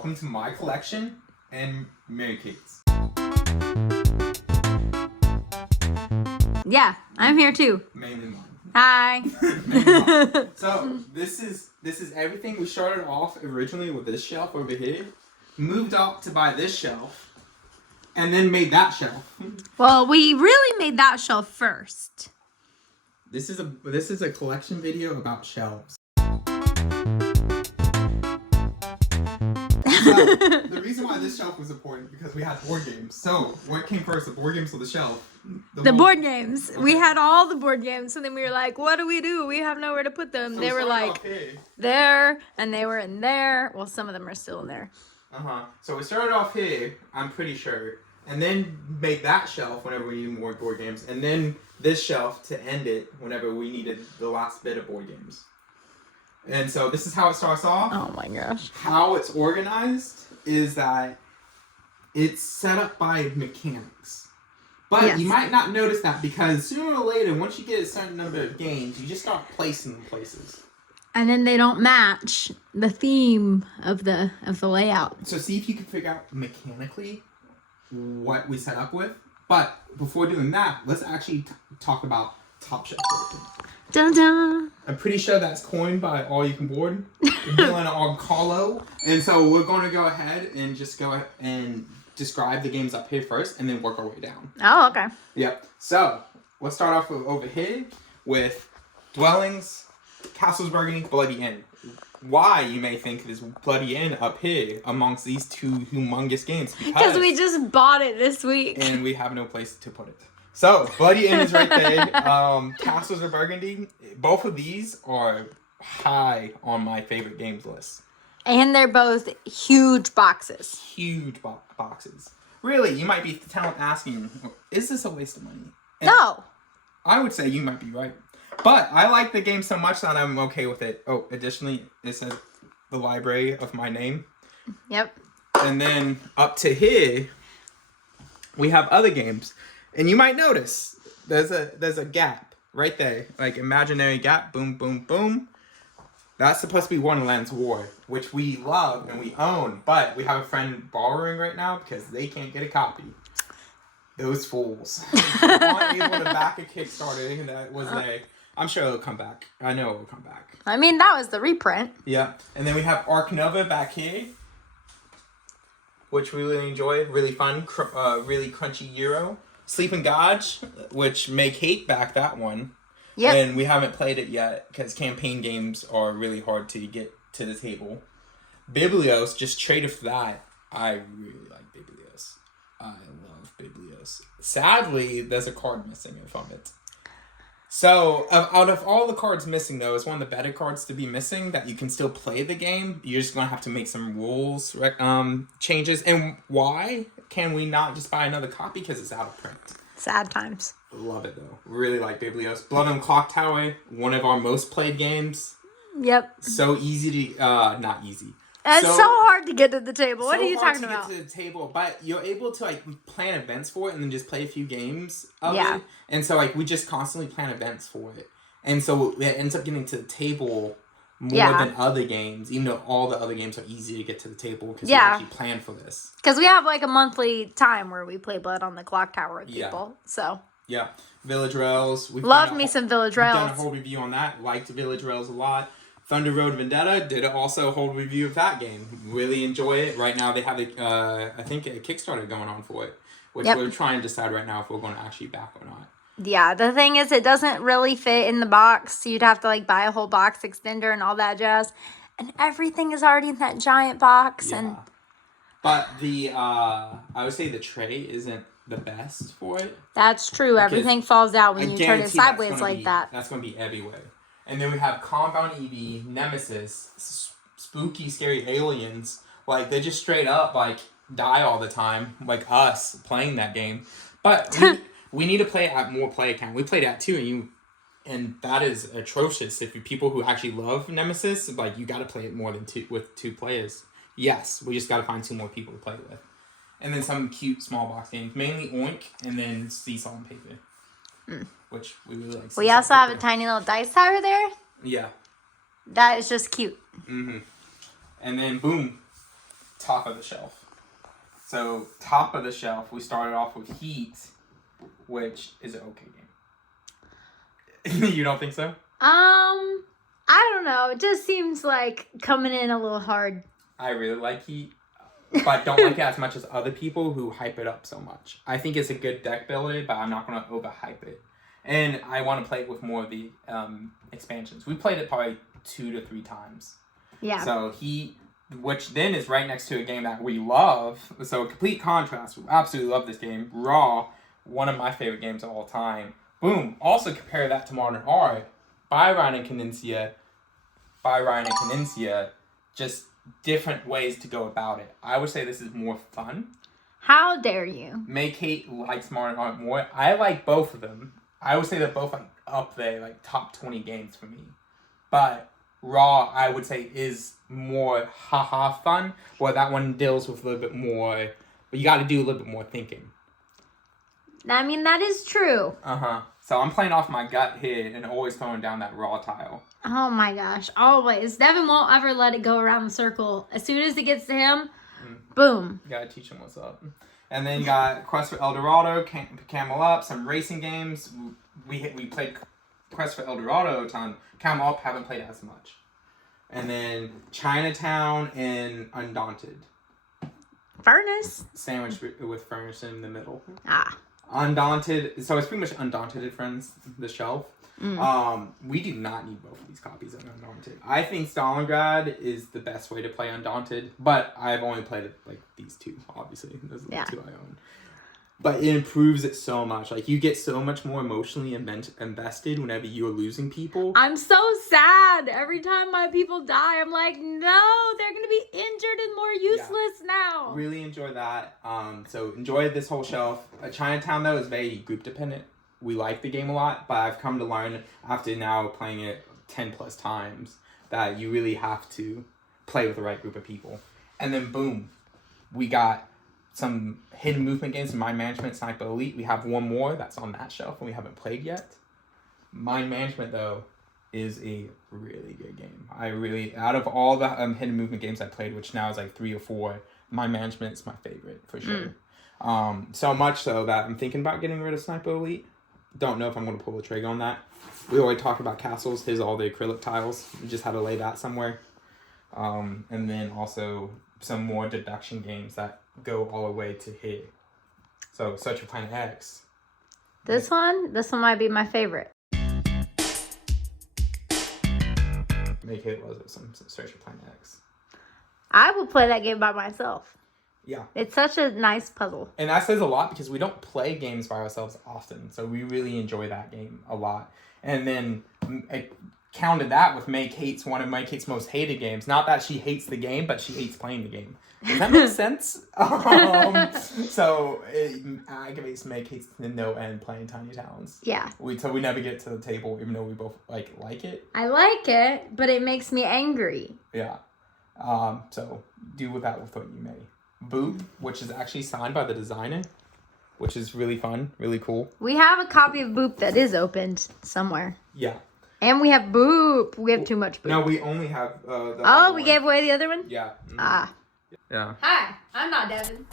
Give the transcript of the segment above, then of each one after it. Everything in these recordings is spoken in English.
welcome to my collection and Mary Kate's. Yeah, I'm here too. Mainly mine. Hi. Mainly mine. So this is everything. We started off originally with this shelf over here, moved up to buy this shelf, and then made that shelf. Well, we really made that shelf first. This is a collection video about shelves. So, the reason why this shelf was important because we had board games. So, what came first, the board games or the shelf? The board games. Okay. We had all the board games, and then we were like, what do? We have nowhere to put them. So they were like, there, and they were in there. Well, some of them are still in there. So we started off here, I'm pretty sure, and then made that shelf whenever we needed more board games, and then this shelf to end it whenever we needed the last bit of board games. And so this is how it starts off. Oh my gosh. How it's organized is that it's set up by mechanics. But yes. You might not notice that because sooner or later, once you get a certain number of games, you just start placing them places. And then they don't match the theme of the layout. So see if you can figure out mechanically what we set up with. But before doing that, let's actually talk about Top Shelf. Dun dun. I'm pretty sure that's coined by All You Can Board, Dylan Arcalo. And so we're going to go ahead and just go and describe the games up here first and then work our way down. Oh, okay. Yep. So let's start off with over here with Dwellings, Castles Burgundy, Bloody Inn. Why, you may think, is Bloody Inn up here amongst these two humongous games? Because we just bought it this week. And we have no place to put it. So, Bloody Inn is right there. Castles of Burgundy. Both of these are high on my favorite games list. And they're both huge boxes. Huge boxes. Really, you might be asking, is this a waste of money? And no. I would say you might be right. But I like the game so much that I'm okay with it. Oh, additionally, it says the library of my name. Yep. And then up to here, we have other games. And you might notice there's a gap right there, like imaginary gap, boom, boom, boom. That's supposed to be Wonderland's War, which we love and we own, but we have a friend borrowing right now because they can't get a copy. Those fools. Weren't able to back a Kickstarter that was there. I'm sure it'll come back. I know it'll come back. I mean, that was the reprint. Yeah. And then we have Ark Nova back here, which we really enjoy. Really fun, really crunchy Euro. Sleeping Gods, which make hate back that one. Yeah. And we haven't played it yet because campaign games are really hard to get to the table. Biblios, just traded for that. I really like Biblios. I love Biblios. Sadly, there's a card missing from it. So, out of all the cards missing, though, it's one of the better cards to be missing that you can still play the game. You're just going to have to make some rules changes. And why can we not just buy another copy? Because it's out of print. Sad times. Love it, though. Really like Biblios. Blood on Clock Tower, one of our most played games. Yep. So easy to... not easy. It's so hard to get to the table. What are you talking about? Get to the table, but you're able to plan events for it and then just play a few games of it. And so we just constantly plan events for it. And so it ends up getting to the table more than other games, even though all the other games are easy to get to the table because you actually plan for this. Because we have a monthly time where we play Blood on the Clock Tower with people. So yeah, Village Rails. Love me some Village Rails. We've done a whole review on that. Liked Village Rails a lot. Thunder Road Vendetta did also a whole review of that game. Really enjoy it. Right now they have I think a Kickstarter going on for it, which we're trying to decide right now if we're going to actually back or not. Yeah, the thing is it doesn't really fit in the box. You'd have to buy a whole box extender and all that jazz. And everything is already in that giant box. Yeah. But I would say the tray isn't the best for it. That's true. Everything falls out when you turn it sideways like that. That's going to be everywhere. And then we have Compound EV, Nemesis, spooky, scary aliens. They just straight up, die all the time, like us playing that game. But we need to play it at more play count. We played at 2, and that is atrocious. If you people who actually love Nemesis, you got to play it more than 2 with 2 players. Yes, we just got to find 2 more people to play with. And then some cute small box games, mainly Oink, and then Seesaw and Paper. Which we really like. We also have a tiny little dice tower there. Yeah. That is just cute. Mm-hmm. And then boom, top of the shelf. So top of the shelf, we started off with Heat, which is an okay game. You don't think so? I don't know. It just seems like coming in a little hard. I really like Heat, but don't like it as much as other people who hype it up so much. I think it's a good deck builder, but I'm not going to overhype it. And I want to play it with more of the expansions. We played it probably 2 to 3 times. Yeah. So Heat, which then is right next to a game that we love. So a complete contrast. We absolutely love this game. Raw, one of my favorite games of all time. Boom. Also compare that to Modern Art. By Ryan and Canencia. Just different ways to go about it. I would say this is more fun. How dare you? Make-Hate likes Modern Art more. I like both of them. I would say they're both like up there, like top 20 games for me. But Raw, I would say, is more haha fun, where that one deals with a little bit more, but you got to do a little bit more thinking. I mean, that is true. So I'm playing off my gut here and always throwing down that Raw tile. Oh my gosh, always. Devin won't ever let it go around the circle. As soon as it gets to him, boom. You got to teach him what's up. And then you got Quest for El Dorado, Camel Up, some racing games. We played Quest for El Dorado a ton. Camel Up, haven't played as much. And then Chinatown and Undaunted. Furnace. Sandwiched with Furnace in the middle. Undaunted. So it's pretty much Undaunted, friends, the shelf. We do not need both of these copies of Undaunted. I think Stalingrad is the best way to play Undaunted, but I've only played it like these two, obviously. Those are the two I own. But it improves it so much. Like, you get so much more emotionally invested whenever you're losing people. I'm so sad. Every time my people die, I'm like, no, they're going to be injured and more useless now. Really enjoy that. So enjoy this whole shelf. Chinatown, though, is very group dependent. We like the game a lot, but I've come to learn after now playing it 10 plus times that you really have to play with the right group of people. And then boom, we got some hidden movement games in Mind Management, Sniper Elite. We have one more that's on that shelf and we haven't played yet. Mind Management, though, is a really good game. Out of all the hidden movement games I played, which now is like 3 or 4, Mind Management is my favorite for sure. So much so that I'm thinking about getting rid of Sniper Elite. Don't know if I'm going to pull the trigger on that. We already talked about castles. Here's all the acrylic tiles. We just had to lay that somewhere. And then also some more deduction games that go all the way to here. So Search for Planet X. This one might be my favorite. Make it was it some Search for Planet X. I will play that game by myself. Yeah. It's such a nice puzzle. And that says a lot because we don't play games by ourselves often. So we really enjoy that game a lot. And then I counted that with Make-Hate's one of Make-Hate's most hated games. Not that she hates the game, but she hates playing the game. Does that make sense? So it aggravates Make-Hate's no end playing Tiny Towns. Yeah. So we never get to the table even though we both like it. I like it, but it makes me angry. Yeah. So do with that with what you may. Boop, which is actually signed by the designer, which is really fun, really cool. We have a copy of Boop that is opened somewhere. Yeah. And we have Boop. We have too much Boop. No, we only have the we gave away the other one? Yeah. Yeah. Hi, I'm not Devin.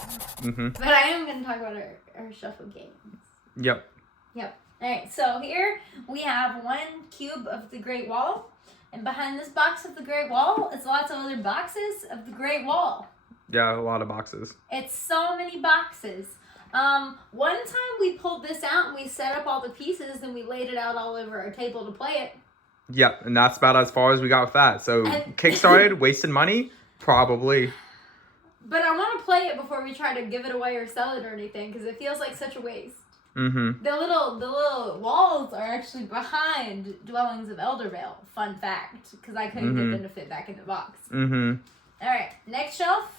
But I am going to talk about our shelf of games. Yep. Alright, so here we have one cube of the Great Wall. And behind this box of the Great Wall is lots of other boxes of the Great Wall. Yeah, a lot of boxes. It's so many boxes. One time we pulled this out and we set up all the pieces and we laid it out all over our table to play it. Yep, and that's about as far as we got with that. So Kickstarted, wasted money? Probably. But I want to play it before we try to give it away or sell it or anything because it feels like such a waste. Mm-hmm. The little walls are actually behind Dwellings of Eldervale. Fun fact, because I couldn't get them to fit back in the box. Mm-hmm. All right, next shelf.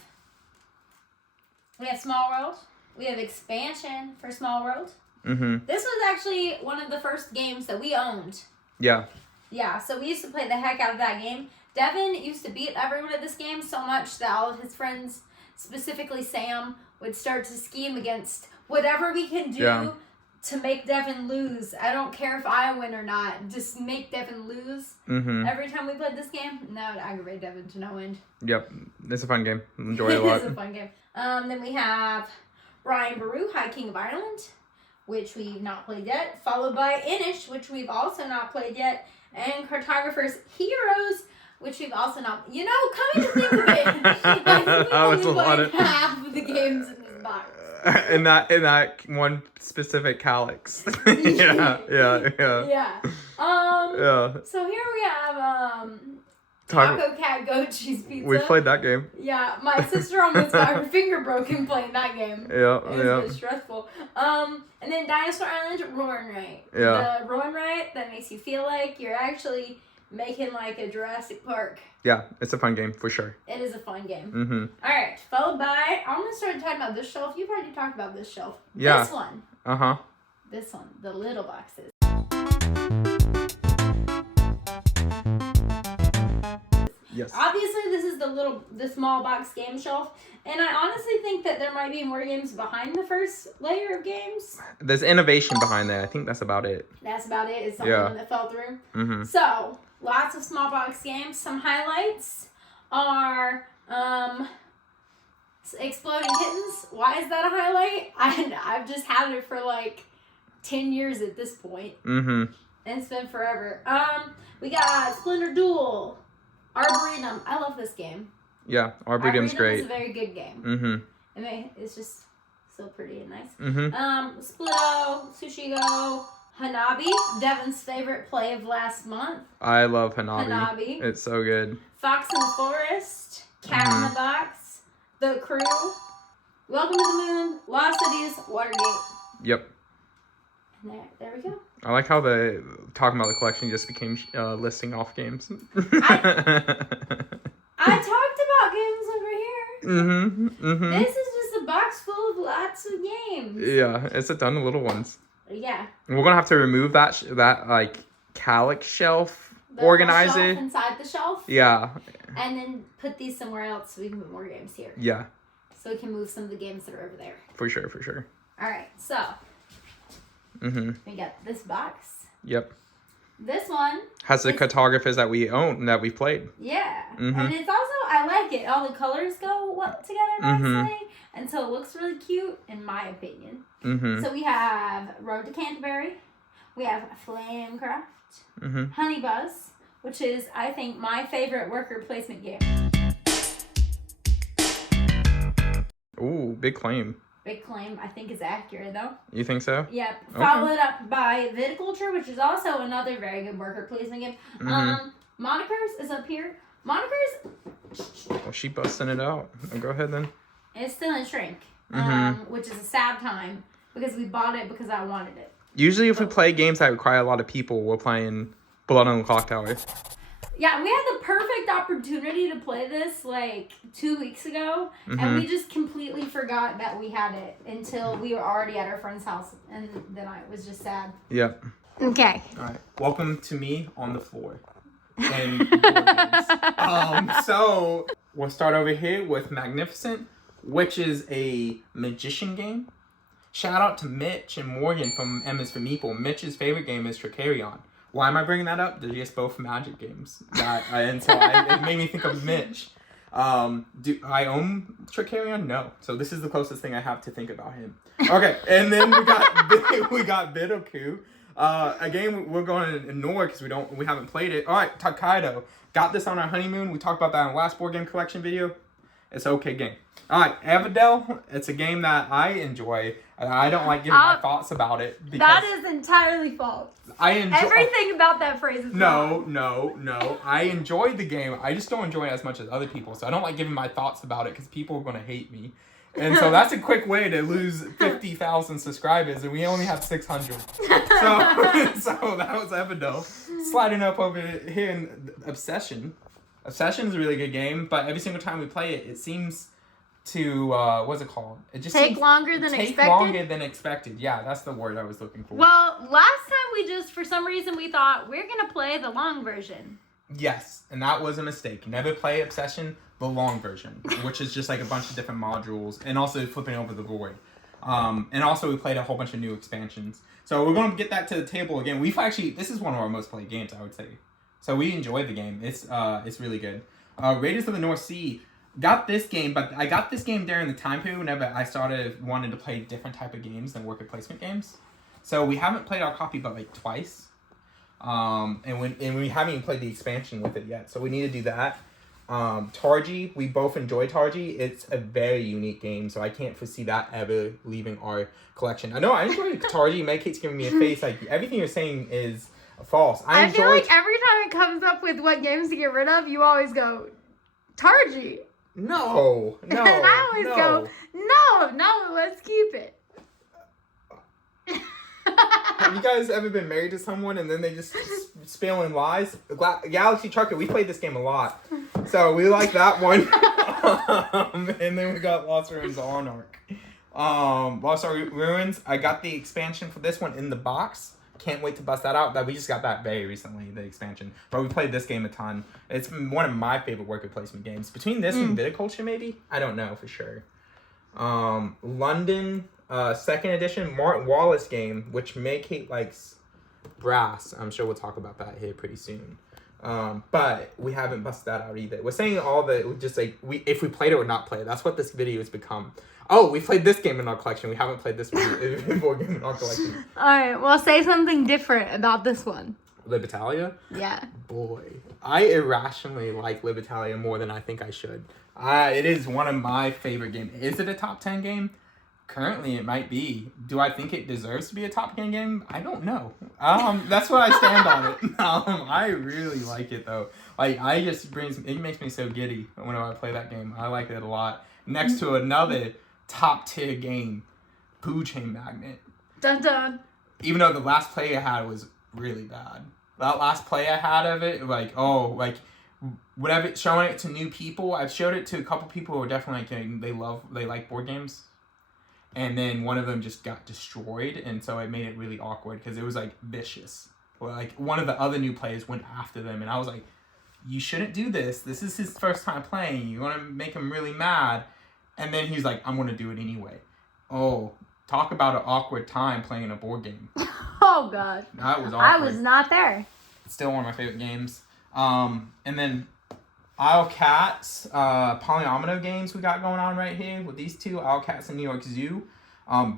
We have Small World. We have expansion for Small World. Mm-hmm. This was actually one of the first games that we owned. Yeah. Yeah, so we used to play the heck out of that game. Devin used to beat everyone at this game so much that all of his friends, specifically Sam, would start to scheme against whatever we can do to make Devin lose. I don't care if I win or not. Just make Devin lose. Every time we played this game, that would aggravate Devin to no end. Yep. It's a fun game. Enjoy it a lot. It's a fun game. Then we have Brian Baru, High King of Ireland, which we've not played yet. Followed by Inish, which we've also not played yet. And Cartographer's Heroes, which we've also not... You know, coming to think of it, I think we've only played half of the games in this box. in that one specific calyx. Yeah. Yeah. So here we have Taco Cat Goat Cheese Pizza. We played that game. Yeah, my sister almost got her finger broken playing that game. Yeah, it was really stressful. And then Dinosaur Island, Roaring Right. Yeah. The Roaring Right that makes you feel like you're actually making like a Jurassic Park. Yeah, it's a fun game for sure. It is a fun game. All right, followed by, I'm gonna start talking about this shelf. You've already talked about this shelf. Yeah. This one. This one, the little boxes. Yes. Obviously, this is the small box game shelf, and I honestly think that there might be more games behind the first layer of games. There's innovation behind that. I think that's about it. That's about it. It's something that fell through. So, lots of small box games. Some highlights are Exploding Kittens. Why is that a highlight? I've just had it for like 10 years at this point. And it's been forever. We got Splinter Duel. Arboretum. I love this game. Yeah, Arboretum's great. It's a very good game. I mean, it's just so pretty and nice. Splitto, Sushigo, Hanabi. Devin's favorite play of last month. I love Hanabi. It's so good. Fox in the Forest. Cat in the Box. The Crew. Welcome to the Moon. Lost Cities. Watergate. Yep. And there we go. I like how talking about the collection just became listing off games. I talked about games over here. This is just a box full of lots of games. Yeah, it's a ton of little ones. Yeah. We're gonna have to remove that like calyx shelf, organize shelf it inside the shelf. Yeah. And then put these somewhere else so we can put more games here. Yeah. So we can move some of the games that are over there. For sure. All right, so. We got this box. Yep. This one has the cartographers that we own, that we played. Yeah. And it's also, I like it. All the colors go together nicely. And so it looks really cute, in my opinion. So we have Road to Canterbury. We have Flamecraft. Honey Buzz, which is, I think, my favorite worker placement game. Ooh, big claim. Big claim, I think is accurate though. You think so? Yep. Okay. Followed up by Viticulture, which is also another very good worker placement game. Monikers is up here. Monikers. Well, she busting it out. Go ahead then. It's still in shrink, which is a sad time because we bought it because I wanted it. Usually, if we play games that require a lot of people, we're playing Blood on the Clock Tower. Yeah, we had the perfect opportunity to play this like 2 weeks ago, and we just completely forgot that we had it until we were already at our friend's house, and then I was just sad. Yep. Okay. All right. Welcome to me on the floor. And so we'll start over here with Magnificent, which is a magician game. Shout out to Mitch and Morgan from Emma's for Meeple. Mitch's favorite game is Tricarion. Why am I bringing that up? They're just both Magic games. And so it made me think of Mitch. Do I own Tricarion? No. So this is the closest thing I have to think about him. Okay, and then we got Bitoku. A game we're going to ignore because we haven't played it. All right, Takkaido. Got this on our honeymoon. We talked about that in the last board game collection video. It's an okay game. All right, Everdell. It's a game that I enjoy. I don't like giving my thoughts about it. Because that is entirely false. Everything about that phrase is No. I enjoyed the game. I just don't enjoy it as much as other people. So I don't like giving my thoughts about it because people are going to hate me. And so that's a quick way to lose 50,000 subscribers, and we only have 600. So that was Everdell. Sliding up over here in Obsession. Obsession is a really good game, but every single time we play it, it seems to what's it called? It just take longer than expected. Take longer than expected. Yeah, that's the word I was looking for. Well, last time we just, for some reason, we thought we're gonna play the long version. Yes, and that was a mistake. Never play Obsession, the long version, which is just like a bunch of different modules, and also flipping over the board. And also we played a whole bunch of new expansions. So we're going to get that to the table again. This is one of our most played games, I would say. So we enjoyed the game. It's really good. Raiders of the North Sea. Got this game, but I got this game during the time period whenever I started wanting to play different type of games than worker placement games. So we haven't played our copy but like twice. And we haven't even played the expansion with it yet. So we need to do that. Targi, we both enjoy Targi. It's a very unique game, so I can't foresee that ever leaving our collection. I know I enjoy Targi. Meg Kate's giving me a face. Like, everything you're saying is false. I feel like every time it comes up with what games to get rid of, you always go, Targi. No. And I always go, no, let's keep it. Have you guys ever been married to someone and then they just spilling lies? Galaxy Trucker, we played this game a lot. So we like that one. And then we got Lost Ruins on Arc. Lost Ruins, I got the expansion for this one in the box. Can't wait to bust that out. We just got that very recently, the expansion. But we played this game a ton. It's one of my favorite worker placement games. Between this and Viticulture, maybe? I don't know for sure. London, second edition, Martin Wallace game, which Meg Kate likes brass. I'm sure we'll talk about that here pretty soon. But we haven't busted that out either. We're saying all the, just like, if we played it or not played it. That's what this video has become. Oh, we played this game in our collection. We haven't played this board game in our collection. Alright, well, say something different about this one. Libitalia? Yeah. Boy, I irrationally like Libitalia more than I think I should. It is one of my favorite games. Is it a top 10 game? Currently, it might be. Do I think it deserves to be a top 10 game? I don't know. That's what I stand on it. I really like it, though. Like, it makes me so giddy whenever I play that game. I like it a lot. Next to another top tier game, Poo Chain Magnet. Dun dun. Even though the last play I had was really bad. That last play I had of it, whatever, showing it to new people. I've showed it to a couple people who are definitely they like board games. And then one of them just got destroyed, and so it made it really awkward because it was like vicious. Like, one of the other new players went after them, and I was like, you shouldn't do this. This is his first time playing. You want to make him really mad. And then he's like, I'm going to do it anyway. Oh, talk about an awkward time playing a board game. Oh, God. That was awkward. I was not there. It's still one of my favorite games. And then Isle Cats, Polyomino games we got going on right here with these two, Isle Cats and New York Zoo.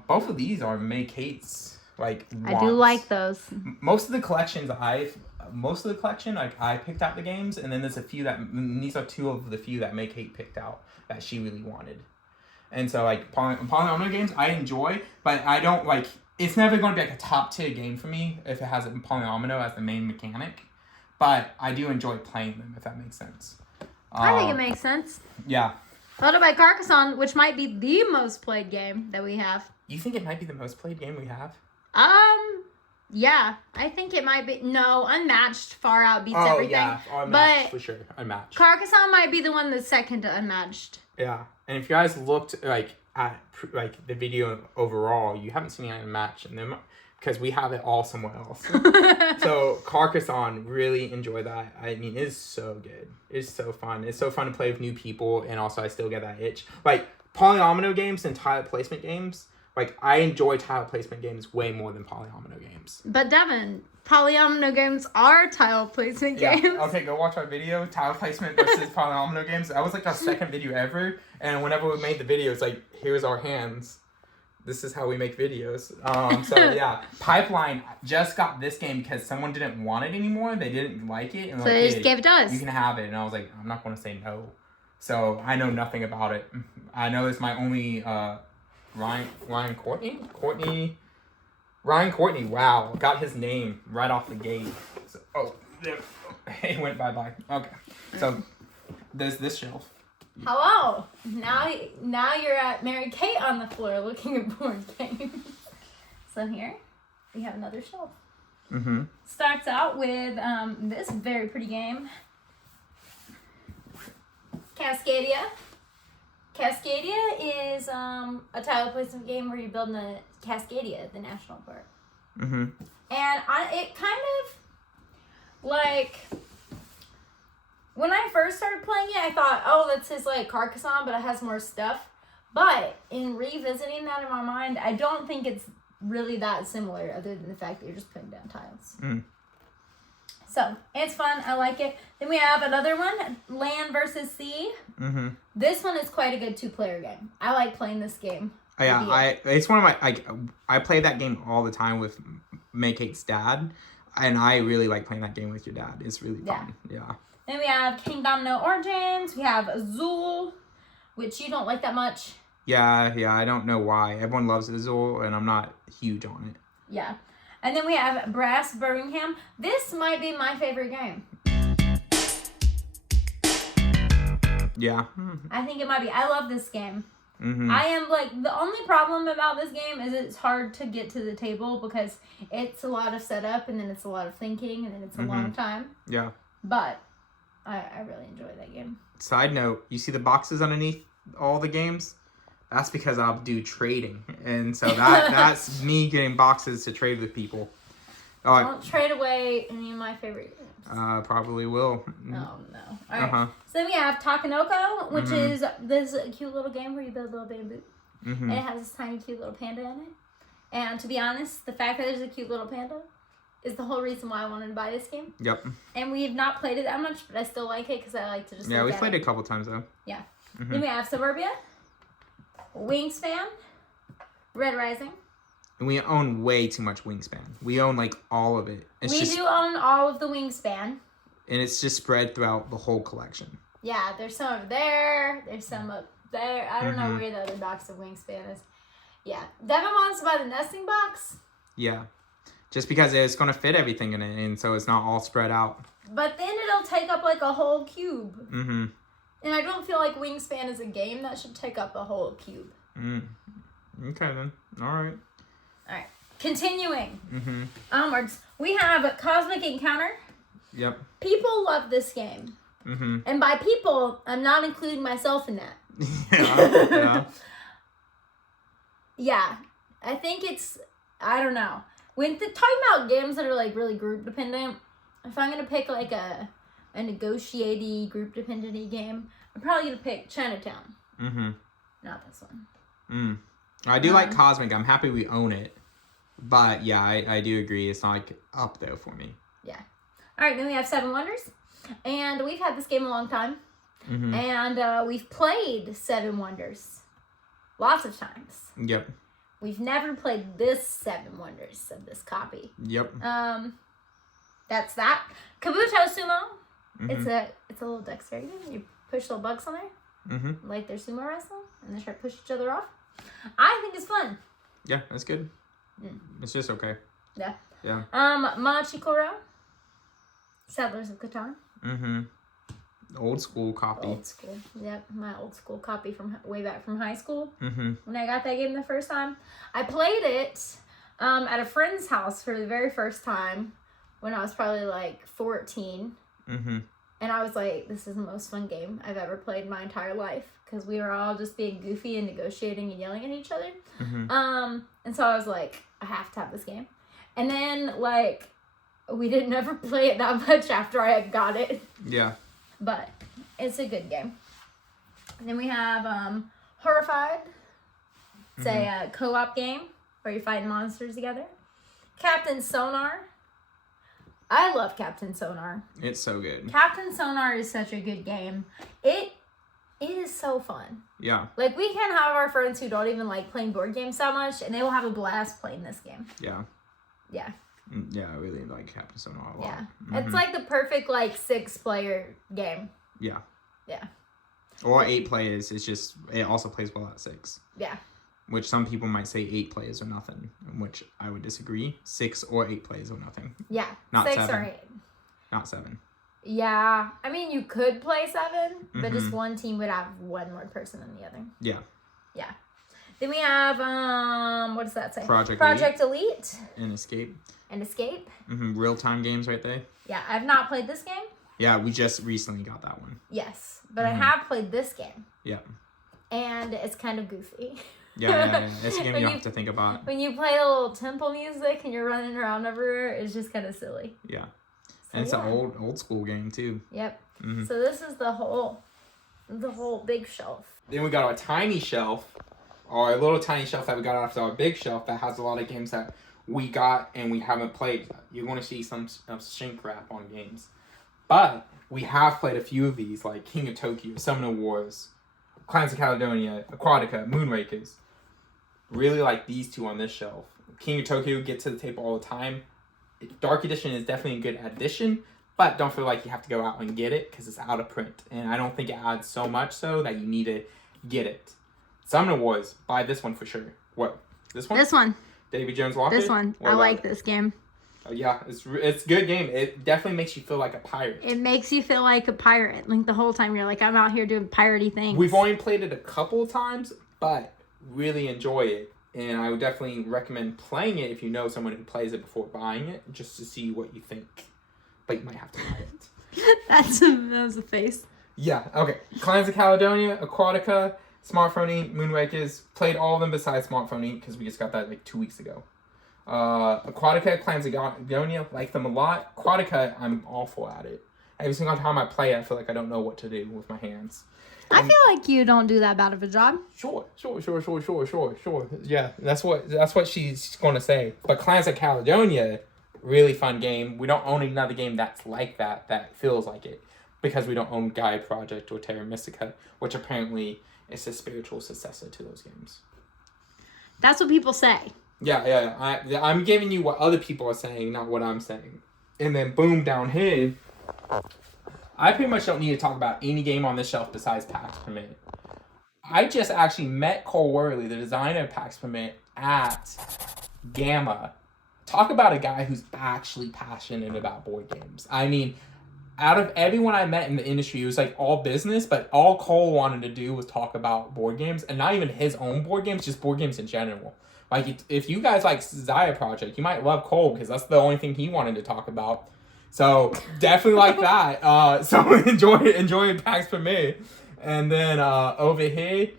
Both of these are Meg Kate's, wants. I do like those. Most of the collection, I picked out the games, and then there's a few these are two of the few that Meg Kate picked out that she really wanted. And so, like, Polyomino games, I enjoy, but I don't, like, it's never going to be, like, a top tier game for me if it has a Polyomino as the main mechanic. But I do enjoy playing them, if that makes sense. I think it makes sense. Yeah. Followed by Carcassonne, which might be the most played game that we have. You think it might be the most played game we have? Yeah. I think it might be. No, Unmatched far outbeats everything. Yeah, Unmatched, for sure. Unmatched. Carcassonne might be the one that's second to Unmatched. Yeah. And if you guys looked, at the video overall, you haven't seen any Unmatched, and then because we have it all somewhere else. So Carcassonne, really enjoy that. I mean, it's so good. It's so fun. It's so fun to play with new people, and also I still get that itch. Like, Polyomino games and tile placement games, like, I enjoy tile placement games way more than Polyomino games. But Devin, Polyomino games are tile placement games. Okay, go watch our video, tile placement versus Polyomino games. That was like our second video ever, and whenever we made the video, it's like, here's our hands. This is how we make videos. So yeah, Pipeline just got this game because someone didn't want it anymore. They didn't like it. And so they just gave it to us. You can have it. And I was like, I'm not going to say no. So I know nothing about it. I know it's my only Ryan Courtney. Ryan Courtney, wow. Got his name right off the gate. So, he went bye-bye. Okay. So there's this shelf. Hello. Now you're at Mary Kate on the floor looking at board games. So here we have another shelf. Mm-hmm. Starts out with this very pretty game, Cascadia. Cascadia is a tile placement game where you're building a Cascadia, the national park. Mm-hmm. And it kind of like. When I first started playing it, I thought, oh, that's his, like, Carcassonne, but it has more stuff. But in revisiting that in my mind, I don't think it's really that similar other than the fact that you're just putting down tiles. Mm. So, it's fun. I like it. Then we have another one, Land versus Sea. Mm-hmm. This one is quite a good 2-player game. I like playing this game. Yeah, it's one of my, I play that game all the time with Make-Hate's dad, and I really like playing that game with your dad. It's really fun. Yeah. Then we have Kingdom No Origins. We have Azul, which you don't like that much. Yeah, I don't know why. Everyone loves Azul, and I'm not huge on it. Yeah. And then we have Brass Birmingham. This might be my favorite game. Yeah. I think it might be. I love this game. Mm-hmm. I am the only problem about this game is it's hard to get to the table because it's a lot of setup and then it's a lot of thinking and then it's a long time. Yeah. But I really enjoy that game. Side note, you see the boxes underneath all the games? That's because I'll do trading. And so that's me getting boxes to trade with people. Oh, Don't trade away any of my favorite games. Probably will. Oh, no. All right. So then we have Takenoko, which is this cute little game where you build little bamboo. And it has this tiny cute little panda in it. And to be honest, the fact that there's a cute little panda is the whole reason why I wanted to buy this game. Yep. And we've not played it that much, but I still like it because I like to just we played it a couple times though. Yeah. Then we have Suburbia, Wingspan, Red Rising. And we own way too much Wingspan. We own all of it. We do own all of the Wingspan. And it's just spread throughout the whole collection. Yeah, there's some over there. There's some up there. I don't know where the other box of Wingspan is. Yeah. Devin wants to buy the nesting box. Yeah. Just because it's going to fit everything in it, and so it's not all spread out. But then it'll take up a whole cube. Mm-hmm. And I don't feel like Wingspan is a game that should take up a whole cube. Okay then. All right. Alright. Continuing. Onwards. We have Cosmic Encounter. Yep. People love this game. And by people, I'm not including myself in that. Yeah. Yeah. I think it's, I don't know. When talking about games that are really group dependent, if I'm going to pick a negotiating group dependent game, I'm probably going to pick Chinatown. Not this one. I do like Cosmic. I'm happy we own it. But yeah, I do agree. It's not up there for me. Yeah. All right, then we have Seven Wonders. And we've had this game a long time. And we've played Seven Wonders lots of times. Yep. We've never played this Seven Wonders of this copy. Yep. That's that. Kabuto Sumo. It's a little dexterity game. You push little bugs on there. Like they're sumo wrestling. And they try to push each other off. I think it's fun. Yeah, that's good. It's just okay. Yeah. Yeah. Machikoro. Settlers of Catan. Old school copy. Old school. Yep, my old school copy from way back from high school. When I got that game the first time. I played it at a friend's house for the very first time when I was probably 14. And I was like, this is the most fun game I've ever played in my entire life. Because we were all just being goofy and negotiating and yelling at each other. And so I was like, I have to have this game. And then, we didn't ever play it that much after I had got it. Yeah. But it's a good game. And then we have Horrified. It's a co-op game where you're fighting monsters together. Captain Sonar. I love Captain Sonar. It's so good. Captain Sonar is such a good game. It is so fun. Yeah. We can have our friends who don't even like playing board games that much, and they will have a blast playing this game. Yeah. Yeah. Yeah, I really like Captain Sonar a lot. Yeah. It's the perfect 6-player game. Yeah. Yeah. Or 8 players. It's just, it also plays well at 6. Yeah. Which some people might say 8 players or nothing, which I would disagree. 6 or 8 players or nothing. Yeah. Not 6 7. or 8. Not 7. Yeah. I mean, you could play 7, but just one team would have one more person than the other. Yeah. Yeah. Then we have, what does that say? Project Elite. And Escape. And Escape. Real-time games right there. Yeah. I've not played this game. Yeah, we just recently got that one. Yes. But I have played this game. Yeah. And it's kind of goofy. Yeah. It's a game you have to think about. When you play the little temple music and you're running around everywhere, it's just kind of silly. Yeah. So, and it's an old school game too. Yep. So this is the whole big shelf. Then we got our tiny shelf, our little tiny shelf that we got after our big shelf that has a lot of games that we got and we haven't played yet. You're going to see some shrink wrap on games. But we have played a few of these, like King of Tokyo, Summoner Wars, Clans of Caledonia, Aquatica, Moonrakers. Really like these two on this shelf. King of Tokyo gets to the table all the time. Dark Edition is definitely a good addition, but don't feel like you have to go out and get it because it's out of print. And I don't think it adds so much so that you need to get it. Summoner Wars, buy this one for sure. What? This one? This one. Davy Jones Locker? This one. I like this game. Yeah, it's a good game. It definitely makes you feel like a pirate. It makes you feel like a pirate. Like the whole time you're like, I'm out here doing piratey things. We've only played it a couple of times, but really enjoy it. And I would definitely recommend playing it if you know someone who plays it before buying it, just to see what you think. But you might have to buy it. That was a face. Yeah, okay. Clans of Caledonia, Aquatica, Smartphone, Moonrakers. Played all of them besides Smartphone because we just got that like 2 weeks ago. Aquatica, Clans of Caledonia, like them a lot. Aquatica, I'm awful at it. Every single time I play it, I feel like I don't know what to do with my hands. I feel like you don't do that bad of a job. Sure. Yeah, that's what she's going to say. But Clans of Caledonia, really fun game. We don't own another game that's like that feels like it. Because we don't own Gaia Project or Terra Mystica, which apparently is a spiritual successor to those games. That's what people say. Yeah. I'm giving you what other people are saying, not what I'm saying. And then boom, down here, I pretty much don't need to talk about any game on this shelf besides Pax Permit. I just actually met Cole Worley, the designer of Pax Permit, at Gamma. Talk about a guy who's actually passionate about board games. I mean, out of everyone I met in the industry, it was like all business, but all Cole wanted to do was talk about board games, and not even his own board games, just board games in general. Like, if you guys like Gaia Project, you might love Cole because that's the only thing he wanted to talk about. So definitely like that. So enjoy Pax Permit. And then over here,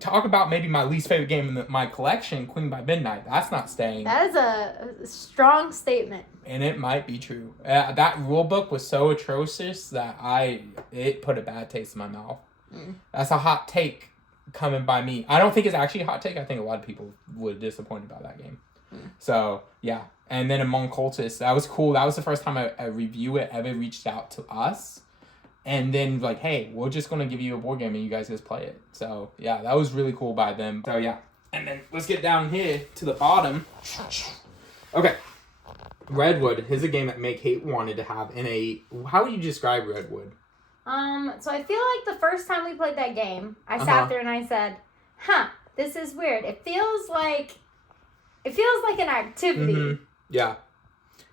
talk about maybe my least favorite game in my collection, Queen by Midnight. That's not staying. That is a strong statement. And it might be true. That rule book was so atrocious that it put a bad taste in my mouth. That's a hot take coming by me. I don't think it's actually a hot take. I think a lot of people were disappointed about that game. So, yeah. And then Among Cultists, that was cool. That was the first time a reviewer ever reached out to us. And then, like, hey, we're just going to give you a board game and you guys just play it. So, yeah, that was really cool by them. So, yeah. And then let's get down here to the bottom. Okay. Redwood. Here's a game that Make Hate wanted to have in a... How would you describe Redwood? So I feel like the first time we played that game, I sat there and I said, this is weird. It feels like an activity. Mm-hmm. Yeah.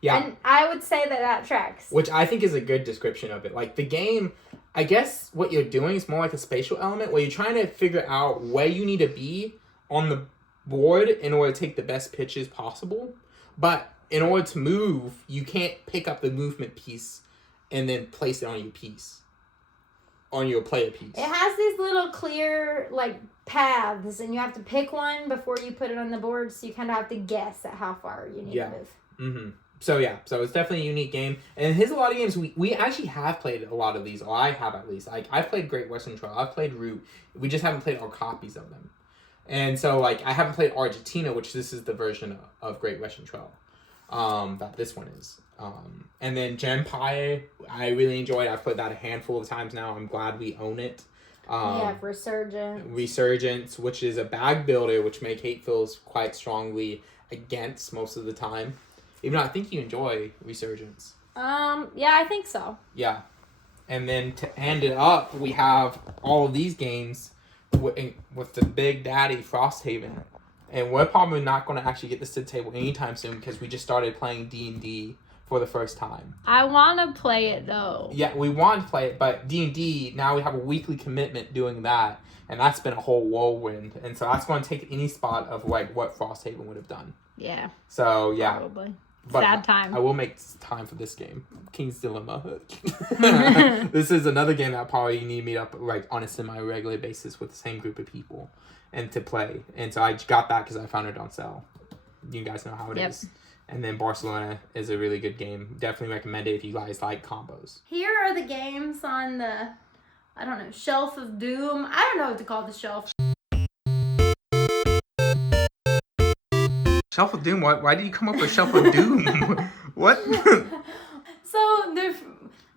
And I would say that tracks. Which I think is a good description of it. Like, the game, I guess what you're doing is more like a spatial element where you're trying to figure out where you need to be on the board in order to take the best pitches possible. But in order to move, you can't pick up the movement piece and then place it on your piece. On your player piece. It has these little clear, like, paths, and you have to pick one before you put it on the board, so you kind of have to guess at how far you need to move. Mm-hmm. So it's definitely a unique game. And here's a lot of games, we actually have played a lot of these, or I have at least. Like, I've played Great Western Trail, I've played Root, we just haven't played all copies of them. And so, like, I haven't played Argentina, which this is the version of Great Western Trail. That this one is. And then Gempire, I really enjoyed. I've played that a handful of times now. I'm glad we own it. We have Resurgence, which is a bag builder, which Make Hate feels quite strongly against most of the time. Even though I think you enjoy Resurgence. Yeah, I think so. Yeah. And then to end it up, we have all of these games with the big daddy Frosthaven. And we're probably not going to actually get this to the table anytime soon because we just started playing D&D for the first time. I want to play it, though. Yeah, we want to play it, but D&D, now we have a weekly commitment doing that, and that's been a whole whirlwind. And so that's going to take any spot of, like, what Frosthaven would have done. Yeah. So, yeah. Probably. But sad time. I will make time for this game. King's Dilemma. This is another game that probably you need to meet up like on a semi-regular basis with the same group of people and to play. And so I got that because I found it on sale. You guys know how it is. And then Barcelona is a really good game. Definitely recommend it if you guys like combos. Here are the games on the I don't know, Shelf of Doom. I don't know what to call the shelf. Shelf of Doom? Why did you come up with Shelf of Doom? What? So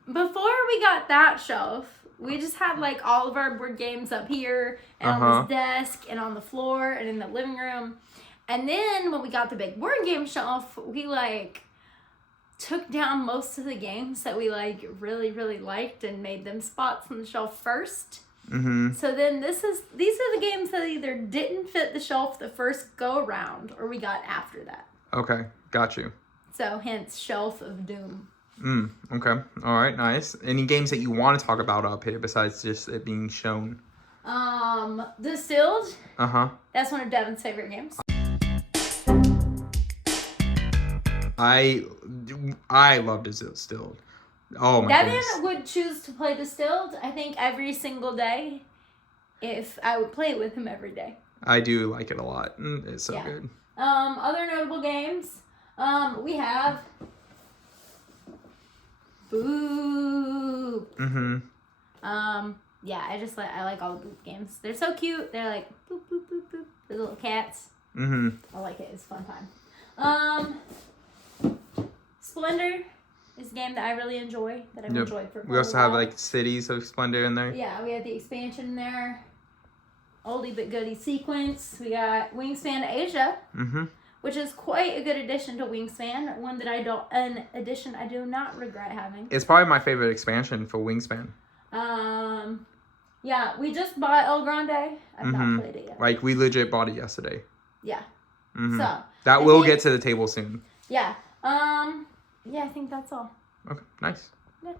before we got that shelf, we just had like all of our board games up here and on this desk and on the floor and in the living room. And then when we got the big board game shelf, we like took down most of the games that we like really, really liked and made them spots on the shelf first. Mm-hmm. So then these are the games that either didn't fit the shelf the first go around or we got after that. Okay, got you. So hence Shelf of Doom. Okay. All right, nice. Any games that you want to talk about up here besides just it being shown? Distilled. Uh-huh. That's one of Devin's favorite games. I love Distilled. Oh my Devin goodness. would choose to play Distilled, I think, every single day if I would play it with him every day. I do like it a lot. It's so good. Other notable games, we have Boop. Mm-hmm. Yeah, I like all the Boop games. They're so cute. They're like boop boop boop boop. The little cats. Mm-hmm. I like it. It's a fun time. Splendor is a game that I really enjoy. That I've enjoyed for. We also have like Cities of Splendor in there. Yeah, we had the expansion in there. Oldie but goodie sequence. We got Wingspan Asia. Mm-hmm. Which is quite a good addition to Wingspan. An addition I do not regret having. It's probably my favorite expansion for Wingspan. Yeah, we just bought El Grande. I've not played it yet. Like, we legit bought it yesterday. Yeah. Mm-hmm. So. That will get to the table soon. Yeah. Yeah, I think that's all. Okay, nice. Yeah.